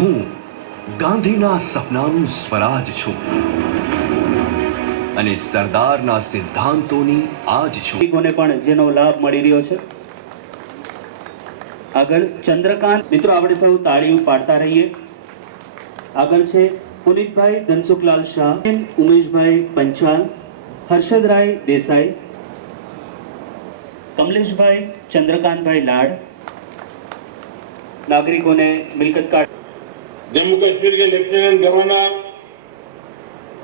હું ગાંધીના સપનાનું સ્વરાજ છું અને સરદારના સિદ્ધાંતોની આજ છું. કોને પણ જેનો લાભ મળી રહ્યો છે. આગળ ચંદ્રકાંત, મિત્રો આપણે સૌ તાળીઓ પાડતા રહીએ. આગળ છે પુનિતભાઈ ધનસુખલાલ શાહ ઉમેશભાઈ પંચાલ, હર્ષદરાય દેસાઈ, કમલેશભાઈ ચંદ્રકાંતભાઈ લાડ, નાગરિકોને મિલકત કાર્ડ जम्मू कश्मीर के लेफ्टिनेंट गवर्नर,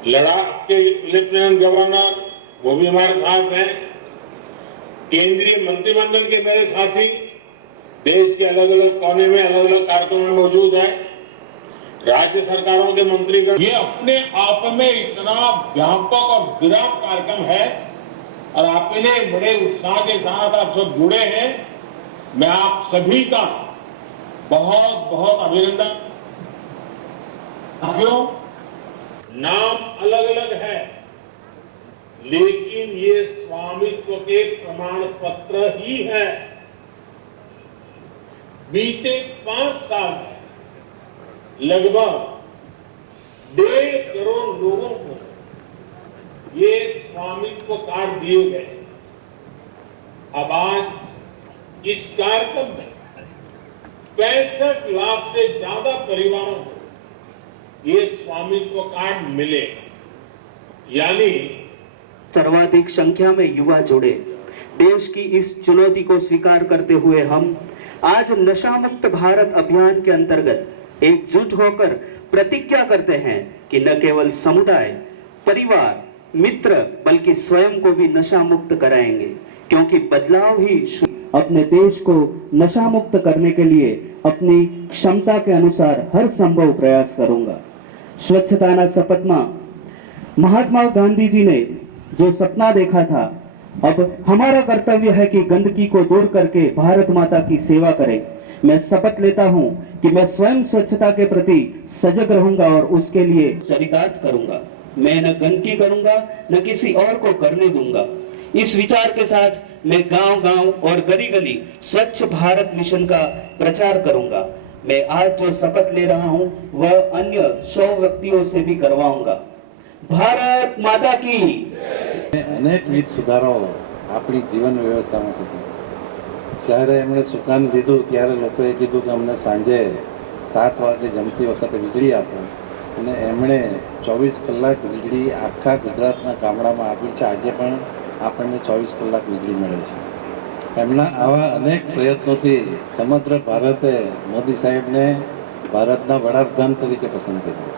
लद्दाख के लेफ्टिनेंट गवर्नर, वो भी हमारे साथ हैं। केंद्रीय मंत्रिमंडल के मेरे साथी, देश के अलग अलग कोने में अलग अलग कार्यक्रम में मौजूद है। राज्य सरकारों के मंत्रीगण, ये अपने आप में इतना व्यापक और विराट कार्यक्रम है, और आप इन्हें बड़े उत्साह के साथ आप सब जुड़े हैं। मैं आप सभी का बहुत बहुत अभिनंदन। साथियों, नाम अलग अलग है, लेकिन ये स्वामित्व के प्रमाण पत्र ही है। बीते पाँच साल में लगभग डेढ़ करोड़ लोगों को ये स्वामित्व कार्ड दिए गए। अब आज इस कार्यक्रम में पैंसठ लाख से ज़्यादा परिवारों को ये स्वामित्व कार्ड मिले। यानी सर्वाधिक संख्या में युवा जुड़े। देश की इस चुनौती को स्वीकार करते हुए हम आज नशा मुक्त भारत अभियान के अंतर्गत एकजुट होकर प्रतिज्ञा करते हैं कि न केवल समुदाय, परिवार, मित्र, बल्कि स्वयं को भी नशा मुक्त कराएँगे, क्योंकि बदलाव ही अपने देश को नशा मुक्त करने के लिए अपनी क्षमता के अनुसार हर संभव प्रयास करूँगा। स्वच्छता સ્વચ્છતાના શપથમાં महात्मा गांधी जी ने जो सपना देखा था, अब हमारा कर्तव्य है कि गंदगी को दूर करके भारत माता की सेवा करें। मैं शपथ लेता हूँ कि मैं स्वयं स्वच्छता के प्रति सजग रहूँगा और उसके लिए चरितार्थ करूँगा। मैं न गंदगी करूँगा, न किसी और को करने दूँगा। इस विचार के साथ मैं गांव-गांव और गली गली स्वच्छ भारत मिशन का प्रचार करूँगा। मैं आज जो शपथ ले रहा हूं वह अन्य सौ व्यक्तियों से भी करवाऊंगा ભારત માતા કી અનેકવિધ સુધારાઓ આપણી જીવન વ્યવસ્થામાં થશે જ્યારે એમણે સુકાન લીધું ત્યારે લોકોએ કીધું કે અમને સાંજે સાત વાગે જમતી વખતે વીજળી આપો અને એમણે ચોવીસ કલાક વીજળી આખા ગુજરાતના ગામડામાં આપી છે આજે પણ આપણને ચોવીસ કલાક વીજળી મળે છે એમના આવા અનેક પ્રયત્નોથી સમગ્ર ભારતે મોદી સાહેબને ભારતના વડાપ્રધાન તરીકે પસંદ કર્યું.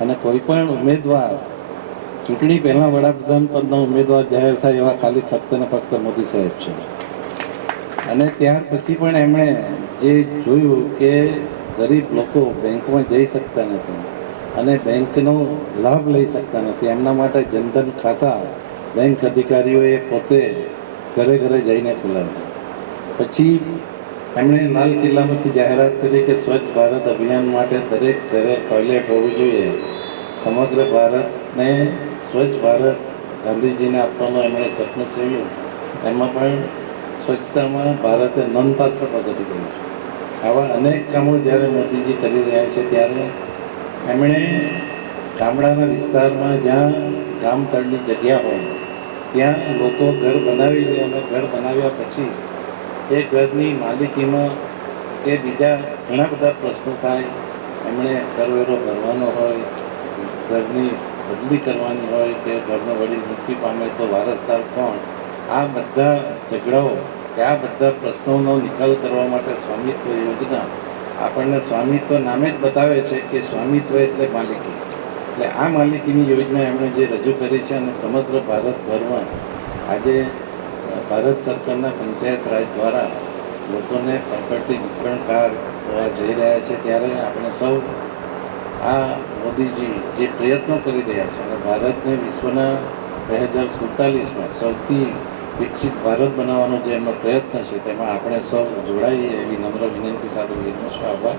અને કોઈ પણ ઉમેદવાર ચૂંટણી પહેલાં વડાપ્રધાન પદનો ઉમેદવાર જાહેર થાય એવા ખાલી ફક્ત ને ફક્ત મોદી સાહેબ છે. અને ત્યાર પછી પણ એમણે જે જોયું કે ગરીબ લોકો બેંકમાં જઈ શકતા નથી અને બેંકનો લાભ લઈ શકતા નથી, એમના માટે જનધન ખાતા બેંક અધિકારીઓએ પોતે ઘરે ઘરે જઈને ખુલાવ્યું પછી એમણે લાલ કિલ્લામાંથી જાહેરાત કરી કે સ્વચ્છ ભારત અભિયાન માટે દરેક ઘરે ટોયલેટ હોવું જોઈએ. સમગ્ર ભારતને સ્વચ્છ ભારત ગાંધીજીને આપવાનું એમણે સપનું સેવ્યું એમાં પણ સ્વચ્છતામાં ભારતે નોંધપાત્ર પ્રગતિ કરી છે. આવા અનેક કામો જ્યારે મોદીજી કરી રહ્યા છે ત્યારે એમણે ગામડાના વિસ્તારમાં જ્યાં ગામ તળની જગ્યા હોય ત્યાં લોકો ઘર બનાવી લે અને ઘર બનાવ્યા પછી એ ઘરની માલિકીમાં કે બીજા ઘણા બધા પ્રશ્નો થાય, એમણે કરવેરો ભરવાનો હોય, ઘરની બદલી કરવાની હોય કે ઘરનો વડીલ મૃત્યુ પામે તો વારસદાર કોણ? આ બધા ઝઘડાઓ કે આ બધા પ્રશ્નોનો નિકાલ કરવા માટે સ્વામિત્વ યોજના આપણને સ્વામિત્વ નામે જ બતાવે છે કે સ્વામિત્વ એટલે માલિકી. એટલે આ માલિકીની યોજના એમણે જે રજૂ કરી છે અને સમગ્ર ભારતભરમાં આજે ભારત સરકારના પંચાયત રાજ દ્વારા લોકોને પ્રોપર્ટી વિતરણ કાર્ડ જઈ રહ્યા છે. ત્યારે આપણે સૌ આ મોદીજી જે પ્રયત્નો કરી રહ્યા છે અને ભારતને વિશ્વના બે હજાર સુડતાલીસમાં સૌથી વિકસિત ભારત બનાવવાનો જે એમનો પ્રયત્ન છે તેમાં આપણે સૌ જોડાઈએ એવી નમ્ર વિનંતી સાથે વિનંતી આભાર.